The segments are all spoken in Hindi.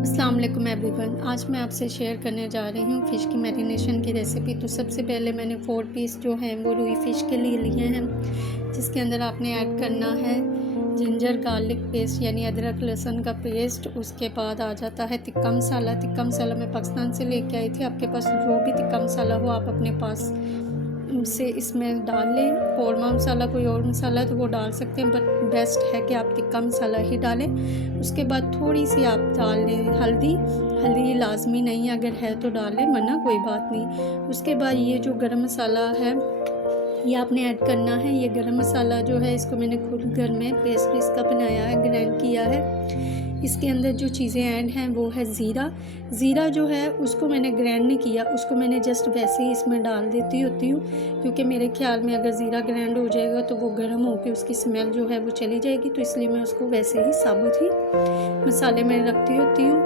अस्सलाम वालेकुम एवरीवन। आज मैं आपसे शेयर करने जा रही हूँ फ़िश की मैरिनेशन की रेसिपी। तो सबसे पहले मैंने 4 पीस जो हैं वो रुई फ़िश के लिए हैं, जिसके अंदर आपने ऐड करना है जिंजर गार्लिक पेस्ट यानी अदरक लहसुन का पेस्ट। उसके बाद आ जाता है तिक्का मसाला। तिक्का मसाला मैं पाकिस्तान से लेके आई थी। आपके पास जो भी तिक्का मसाला हो आप अपने पास से इसमें डाल लें। कौरमा मसाला कोई और मसाला तो वो डाल सकते हैं, बट बेस्ट है कि आप तिक्का मसाला ही डालें। उसके बाद थोड़ी सी आप डाल लें हल्दी। हल्दी लाजमी नहीं, अगर है तो डाल लें, वरना कोई बात नहीं। उसके बाद ये जो गरम मसाला है ये आपने ऐड करना है। ये गरम मसाला जो है इसको मैंने खुद घर में पेस्ट इसका बनाया है, ग्राइंड किया है। इसके अंदर जो चीज़ें ऐड हैं वो है ज़ीरा। ज़ीरा जो है उसको मैंने ग्राइंड नहीं किया, उसको मैंने जस्ट वैसे ही इसमें डाल देती होती हूँ, क्योंकि मेरे ख्याल में अगर ज़ीरा ग्राइंड हो जाएगा तो वो गर्म होकर उसकी स्मेल जो है वो चली जाएगी, तो इसलिए मैं उसको वैसे ही साबुत ही मसाले में रखती होती हूँ।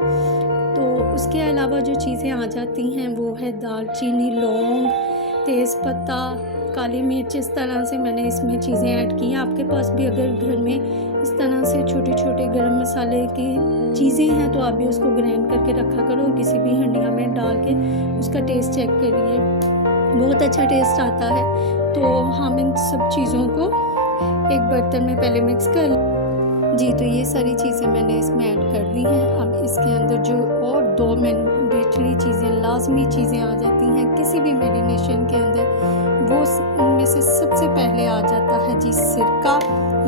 तो उसके अलावा जो चीज़ें आ जाती हैं वो है दालचीनी, लौंग, तेज़पत्ता, काली मिर्च। इस तरह से मैंने इसमें चीज़ें ऐड की हैं। आपके पास भी अगर घर में इस तरह से छोटे छोटे गरम मसाले की चीज़ें हैं तो आप भी उसको ग्राइंड करके रखा करो, किसी भी हंडिया में डाल के उसका टेस्ट चेक करिए, बहुत अच्छा टेस्ट आता है। तो हम इन सब चीज़ों को एक बर्तन में पहले मिक्स कर जी। तो ये सारी चीज़ें मैंने इसमें ऐड कर दी हैं। अब इसके अंदर जो और 2 मैंडेटरी चीज़ें, लाजमी चीज़ें आ जाती हैं किसी भी मैरिनेशन के अंदर, वो उनमें से सबसे पहले आ जाता है जी सिरका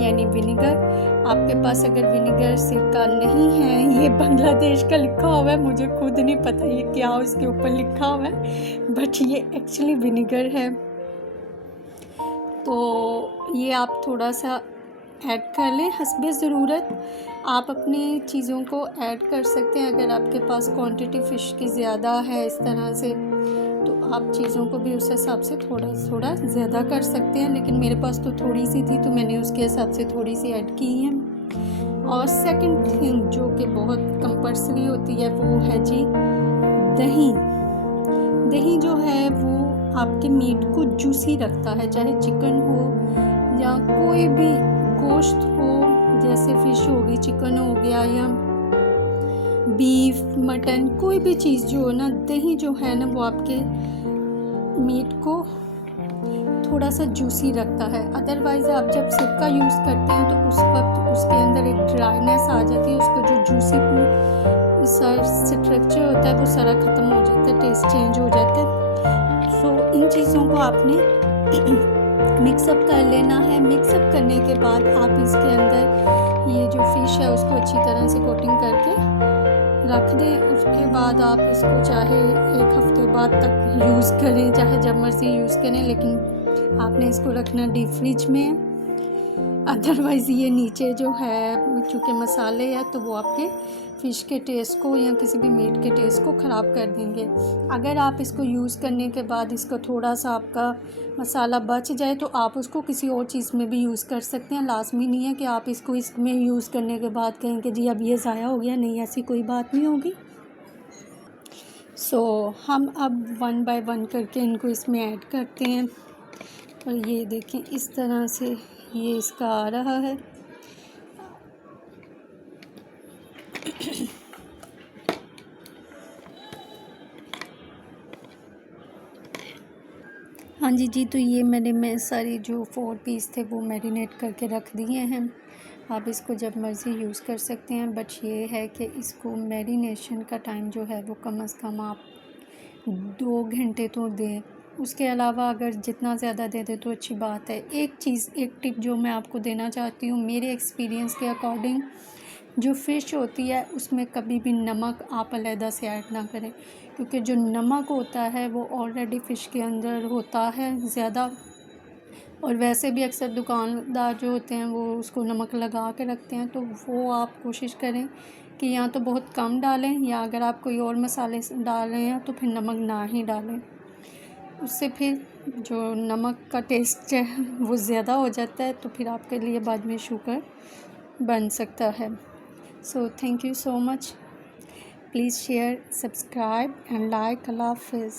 यानी विनेगर। आपके पास अगर विनेगर सिरका नहीं है, ये बांग्लादेश का लिखा हुआ है, मुझे खुद नहीं पता ये क्या इसके ऊपर लिखा हुआ है, बट ये एक्चुअली विनेगर है। तो ये आप थोड़ा सा ऐड कर लें हस्बे ज़रूरत। आप अपनी चीज़ों को ऐड कर सकते हैं। अगर आपके पास क्वांटिटी फ़िश की ज़्यादा है इस तरह से, तो आप चीज़ों को भी उस हिसाब से थोड़ा थोड़ा ज़्यादा कर सकते हैं, लेकिन मेरे पास तो थोड़ी सी थी तो मैंने उसके हिसाब से थोड़ी सी ऐड की है। और सेकंड थिंग जो कि बहुत कंपल्सरी होती है वो है जी दही। दही जो है वो आपके मीट को जूसी रखता है, चाहे चिकन हो या कोई भी गोश्त हो, जैसे फ़िश हो गई, चिकन हो गया या बीफ, मटन, कोई भी चीज़ जो हो ना, दही जो है ना वो आपके मीट को थोड़ा सा जूसी रखता है। अदरवाइज़ आप जब सिरका यूज़ करते हैं तो उस वक्त उसके अंदर एक ड्राइनेस आ जाती है, उसका जो जूसी स्ट्रक्चर होता है वो सारा ख़त्म हो जाता है, टेस्ट चेंज हो जाता है। सो इन चीज़ों को आपने मिक्सअप कर लेना है। मिक्सअप करने के बाद आप इसके अंदर ये जो फ़िश है उसको अच्छी तरह से कोटिंग करके रख दें। उसके बाद आप इसको चाहे 1 हफ्ते बाद तक यूज़ करें, चाहे जब मर्ज़ी यूज़ करें, लेकिन आपने इसको रखना डीप फ्रिज में। अदरवाइज़ ये नीचे जो है चूँकि मसाले हैं तो वो आपके फ़िश के टेस्ट को या किसी भी मीट के टेस्ट को ख़राब कर देंगे। अगर आप इसको यूज़ करने के बाद इसका थोड़ा सा आपका मसाला बच जाए तो आप उसको किसी और चीज़ में भी यूज़ कर सकते हैं। लाज़मी नहीं है कि आप इसको इसमें यूज़ करने के बाद कहें कि जी अब ये ज़ाया हो गया, नहीं, ऐसी कोई बात नहीं होगी। सो हम अब 1 बाय 1 करके इनको इसमें ऐड करते हैं। और ये देखें इस तरह से ये इसका आ रहा है। हाँ जी, तो ये मैं सारी जो 4 पीस थे वो मैरिनेट करके रख दिए हैं। आप इसको जब मर्ज़ी यूज़ कर सकते हैं, बट ये है कि इसको मैरिनेशन का टाइम जो है वो कम से कम आप 2 घंटे तो दें। उसके अलावा अगर जितना ज़्यादा दे दें तो अच्छी बात है। एक टिप जो मैं आपको देना चाहती हूँ, मेरे एक्सपीरियंस के अकॉर्डिंग, जो फ़िश होती है उसमें कभी भी नमक आप अलहदा से ऐड ना करें, क्योंकि जो नमक होता है वो ऑलरेडी फ़िश के अंदर होता है ज़्यादा। और वैसे भी अक्सर दुकानदार जो होते हैं वो उसको नमक लगा के रखते हैं, तो वो आप कोशिश करें कि या तो बहुत कम डालें, या अगर आप कोई और मसाले डाल रहे हैं तो फिर नमक ना ही डालें। उससे फिर जो नमक का टेस्ट है वो ज़्यादा हो जाता है, तो फिर आपके लिए बाद में शुगर बन सकता है। So thank you so much. Please share, subscribe and like. अल्लाह हाफ़िज़।